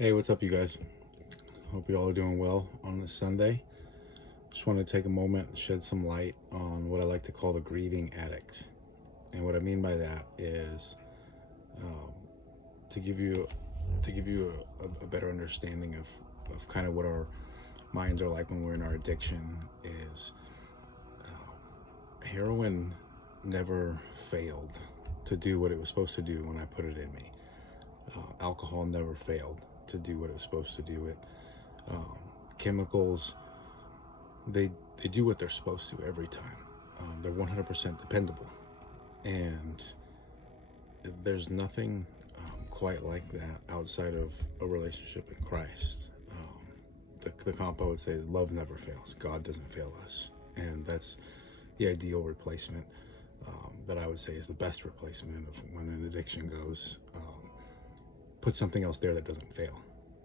Hey, what's up, you guys? Hope you all are doing well on this Sunday. Just want to take a moment and shed some light on what I like to call the grieving addict. And what I mean by that is um, to give you a better understanding of kind of what our minds are like when we're in our addiction. Is heroin never failed to do what it was supposed to do when I put it in me. Alcohol never failed to do what it was supposed to do. It um, Chemicals, they do what they're supposed to every time. They're 100% dependable, and there's nothing quite like that outside of a relationship in Christ. The comp I would say is love never fails. God doesn't fail us, and that's the ideal replacement. That I would say is the best replacement of when an addiction goes. Put something else there that doesn't fail,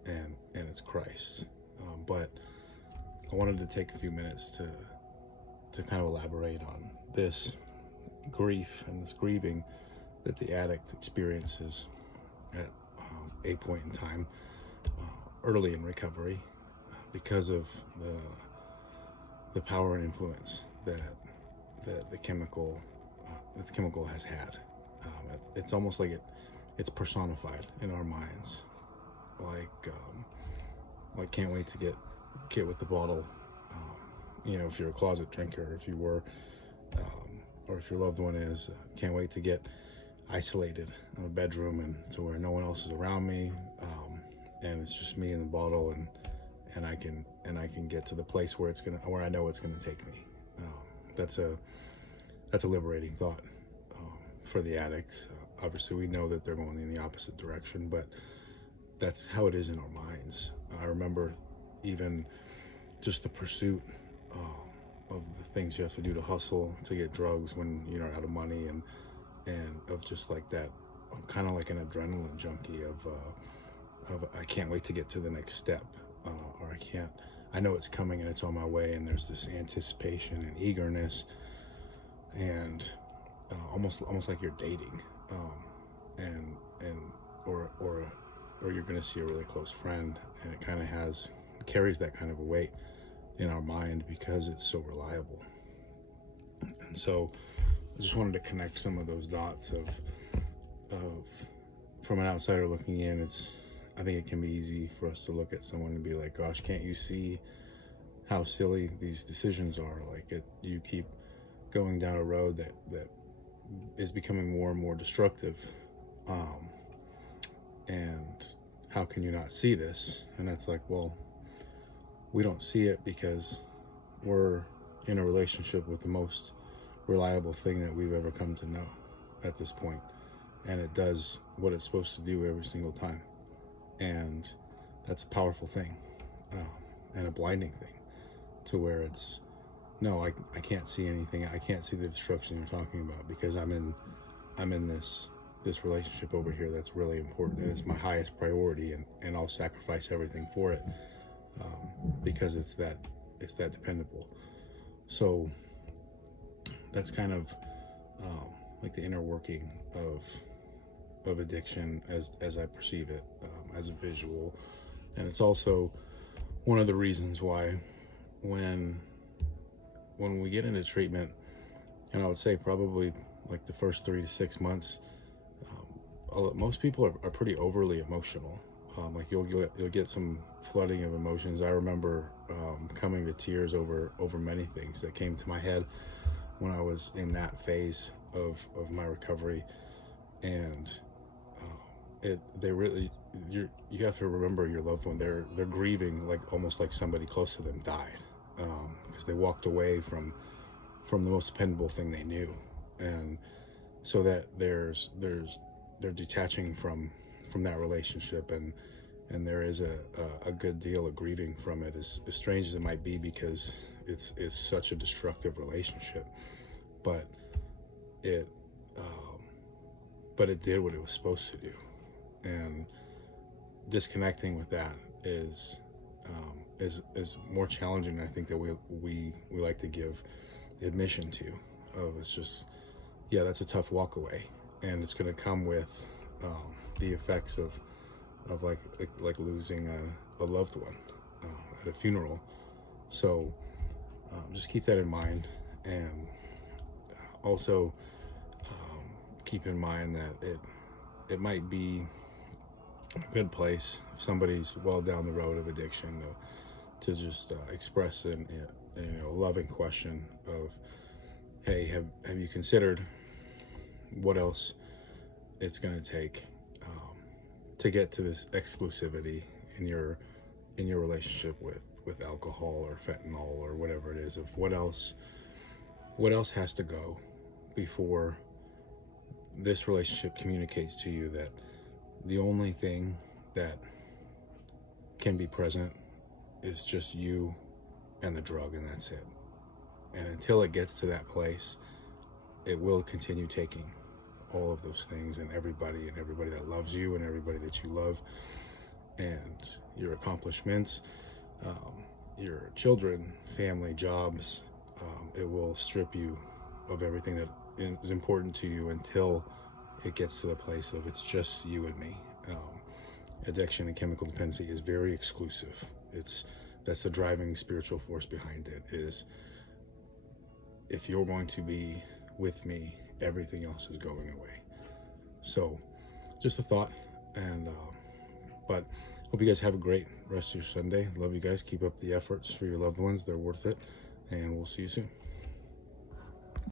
and it's Christ. But I wanted to take a few minutes to kind of elaborate on this grief and this grieving that the addict experiences at a point in time early in recovery because of the power and influence that the chemical has had. It's almost like it's personified in our minds, like can't wait to get with the bottle. If you're a closet drinker, if you were, or if your loved one is, can't wait to get isolated in a bedroom and to where no one else is around me, and it's just me and the bottle, and I can get to the place where I know it's gonna take me. That's a liberating thought for the addict. Obviously, we know that they're going in the opposite direction, but that's how it is in our minds. I remember even just the pursuit of the things you have to do to hustle to get drugs when you're out of money, and of just like that, kind of like an adrenaline junkie of I can't wait to get to the next step, or I know it's coming and it's on my way, and there's this anticipation and eagerness, and almost like you're dating, and or you're going to see a really close friend, and it kind of carries that kind of a weight in our mind because it's so reliable. And so I just wanted to connect some of those dots of from an outsider looking in. I think it can be easy for us to look at someone and be like, gosh, can't you see how silly these decisions are? You keep going down a road that is becoming more and more destructive, and how can you not see this? And it's like, well, we don't see it because we're in a relationship with the most reliable thing that we've ever come to know at this point, and it does what it's supposed to do every single time. And that's a powerful thing, and a blinding thing, to where it's, no, I can't see anything. I can't see the destruction you're talking about because I'm in this relationship over here that's really important, and it's my highest priority, and I'll sacrifice everything for it, because it's that dependable. So that's kind of like the inner working of addiction as I perceive it, as a visual. And it's also one of the reasons why when we get into treatment, and I would say probably like the first 3 to 6 months, most people are pretty overly emotional. Like you'll get some flooding of emotions. I remember coming to tears over many things that came to my head when I was in that phase of my recovery. And they really, you have to remember your loved one. They're grieving like almost like somebody close to them died, because they walked away from the most dependable thing they knew, and so that they're detaching from that relationship, and there is a good deal of grieving from it, as strange as it might be, because it's such a destructive relationship, but it did what it was supposed to do. And disconnecting with that is more challenging, I think, that we like to give admission to. It's just, yeah, that's a tough walk away, and it's going to come with the effects of of like losing a loved one at a funeral. So just keep that in mind, and also keep in mind that it might be a good place if somebody's well down the road of addiction to just express a loving question of, hey, have you considered what else it's going to take to get to this exclusivity in your relationship with alcohol or fentanyl or whatever it is, of what else has to go before this relationship communicates to you that the only thing that can be present is just you and the drug, and that's it. And until it gets to that place, it will continue taking all of those things and everybody that loves you and everybody that you love, and your accomplishments, your children, family, jobs. It will strip you of everything that is important to you until it gets to the place of it's just you and me. Addiction and chemical dependency is very exclusive. That's the driving spiritual force behind it, is if you're going to be with me, everything else is going away. So just a thought, and but hope you guys have a great rest of your Sunday. Love you guys. Keep up the efforts for your loved ones. They're worth it, and we'll see you soon.